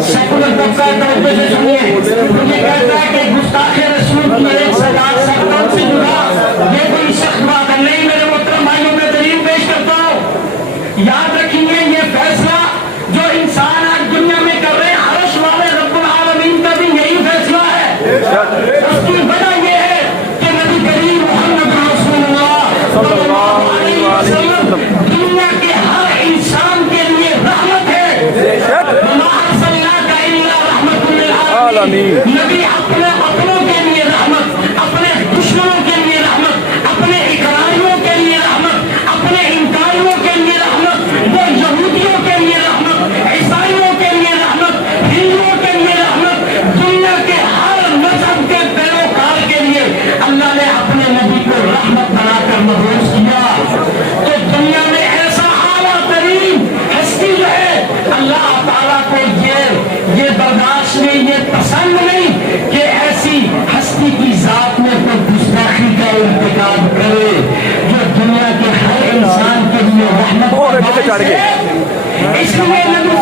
Secular तबका तवज्जो से सुनिए, मुझे कहता है कि गुस्ताखे रसूल की एक सजा सकरात से जुड़ा ये कोई सख्त बात है नहीं। मेरे मोहतरम भाइयों में दलील पेश करता हूँ। याद रखिए ये फैसला जो इंसान आज दुनिया में कर रहे हैं, अर्श वाले रब्बुल आलमीन का भी यही फैसला है। उसकी वजह ये है कि नबी करीम मोहम्मद रसूलुल्लाह सल्लल्लाहु अलैहि वसल्लम दुनिया के हर इंसान के लिए रहमत है। नबी अपने अपनों के लिए रहमत, अपने दुश्मनों के लिए रहमत, अपने इकरारियों के लिए रहमत, अपने इनकारियों के लिए रहमत, वो यहूदियों के लिए रहमत, ईसाइयों के लिए रहमत, हिंदुओं के लिए रहमत, दुनिया के हर मजहब के पैरोकार के लिए अल्लाह ने अपने नबी को रहमत बनाकर मबूस किया। तो दुनिया में ऐसा आला तरीन हस्ती जो है, अल्लाह ताला को ये बर्दाश्त नहीं, ये पसंद नहीं कि ऐसी हस्ती की जात में कोई गुस्ताखी का इंतकाम करे जो दुनिया के हर इंसान के लिए रहमत। इसलिए नबी